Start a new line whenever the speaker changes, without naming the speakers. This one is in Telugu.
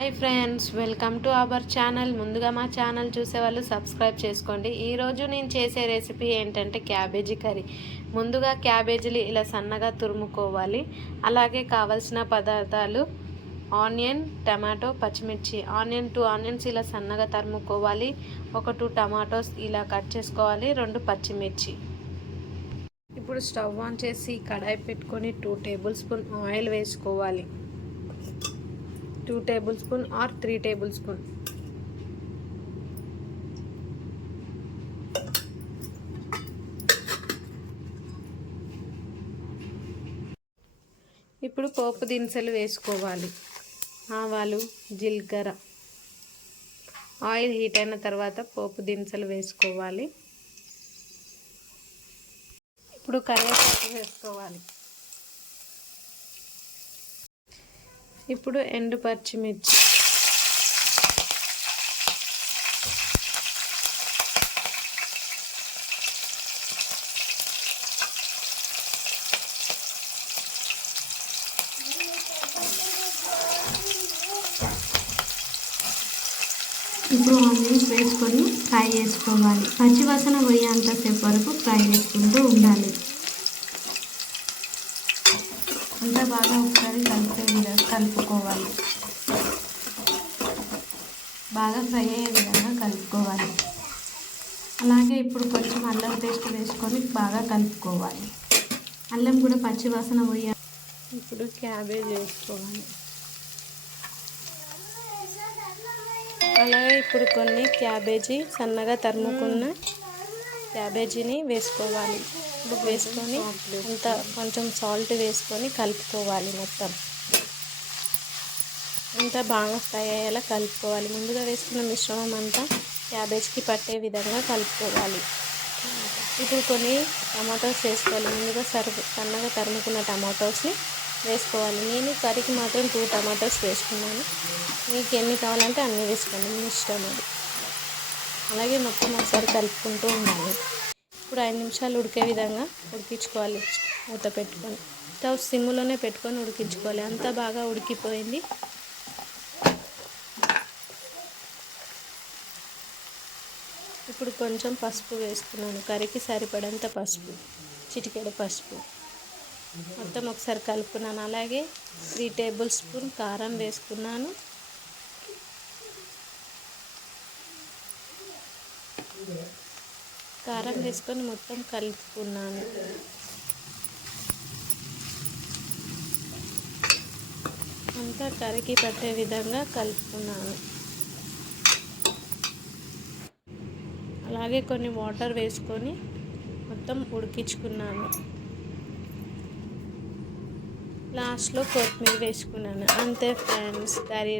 Hi friends welcome to our channel. ముందుగా మా ఛానల్ చూసే వాళ్ళు సబ్స్క్రైబ్ చేసుకోండి. ఈరోజు నేను చేసే రెసిపీ ఏంటంటే క్యాబేజీ కర్రీ. ముందుగా క్యాబేజీలు ఇలా సన్నగా తురుముకోవాలి. అలాగే కావలసిన పదార్థాలు ఆనియన్ టమాటో పచ్చిమిర్చి ఆనియన్ టూ ఆనియన్స్ ఇలా సన్నగా తరుముకోవాలి. ఒక టూ టమాటోస్ ఇలా కట్ చేసుకోవాలి. రెండు పచ్చిమిర్చి. ఇప్పుడు స్టవ్ ఆన్ చేసి కడాయి పెట్టుకొని టూ టేబుల్ స్పూన్ ఆయిల్ వేసుకోవాలి. Two tablespoon or three tablespoon. ఇప్పుడు పోపు దినుసులు వేసుకోవాలి. ఆవాలు జీలకర్ర. ఆయిల్ హీట్ అయిన తర్వాత పోపు దినుసులు వేసుకోవాలి. ఇప్పుడు కరివేపాకు వేసుకోవాలి. ఇప్పుడు ఎండు పచ్చిమిర్చి.
ఇప్పుడు ఆనియన్స్ వేసుకొని ఫ్రై చేసుకోవాలి. పచ్చివాసన పోయేంతసేపు వరకు ఫ్రై చేసుకుంటూ ఉండాలి. అంతా బాగా ఒకసారి కలిపే విధంగా కలుపుకోవాలి. బాగా ఫ్రై అయ్యే విధంగా కలుపుకోవాలి. అలాగే ఇప్పుడు కొంచెం అల్లం పేస్ట్ వేసుకొని బాగా కలుపుకోవాలి. అల్లం కూడా పచ్చివాసన పోయాలి
ఇప్పుడు క్యాబేజ్ వేసుకోవాలి. అలాగే ఇప్పుడు కొన్ని క్యాబేజీ సన్నగా తరుముకున్న క్యాబేజీని వేసుకోవాలి. వేసుకొని అంత కొంచెం సాల్ట్ వేసుకొని కలుపుకోవాలి మొత్తం. అంతా బాగా ఫ్రై అయ్యేలా కలుపుకోవాలి. ముందుగా వేసుకున్న మిశ్రమం అంతా క్యాబేజ్కి పట్టే విధంగా కలుపుకోవాలి. ఇప్పుడు కొన్ని టమాటోస్ వేసుకోవాలి. ముందుగా సరుకు సన్నగా తరుముకున్న టమాటోస్ని వేసుకోవాలి. నేను కర్రీకి మాత్రం టూ టమాటోస్ వేసుకున్నాను. మీకు ఎన్ని కావాలంటే అన్నీ వేసుకోండి. మీ ఇష్టం అది. అలాగే మొత్తం ఒకసారి కలుపుకుంటూ ఉండాలి ఇప్పుడు ఐదు నిమిషాలు ఉడికే విధంగా ఉడికించుకోవాలి. మూత పెట్టుకొని. స్టవ్ సిమ్లోనే పెట్టుకొని ఉడికించుకోవాలి. అంతా బాగా ఉడికిపోయింది. ఇప్పుడు కొంచెం పసుపు వేసుకున్నాను. కర్రీకి సరిపడంత పసుపు. చిటికెడ పసుపు. మొత్తం ఒకసారి కలుపుకున్నాను. అలాగే త్రీ టేబుల్ స్పూన్ కారం వేసుకున్నాను. కారం వేసుకొని మొత్తం కలుపుకున్నాను. అంతా కరికి పట్టే విధంగా కలుపుకున్నాను. అలాగే కొన్ని వాటర్ వేసుకొని మొత్తం ఉడికించుకున్నాను. లాస్ట్లో కొత్తిమీర వేసుకున్నాను. అంతే ఫ్రెండ్స్ కర్రీ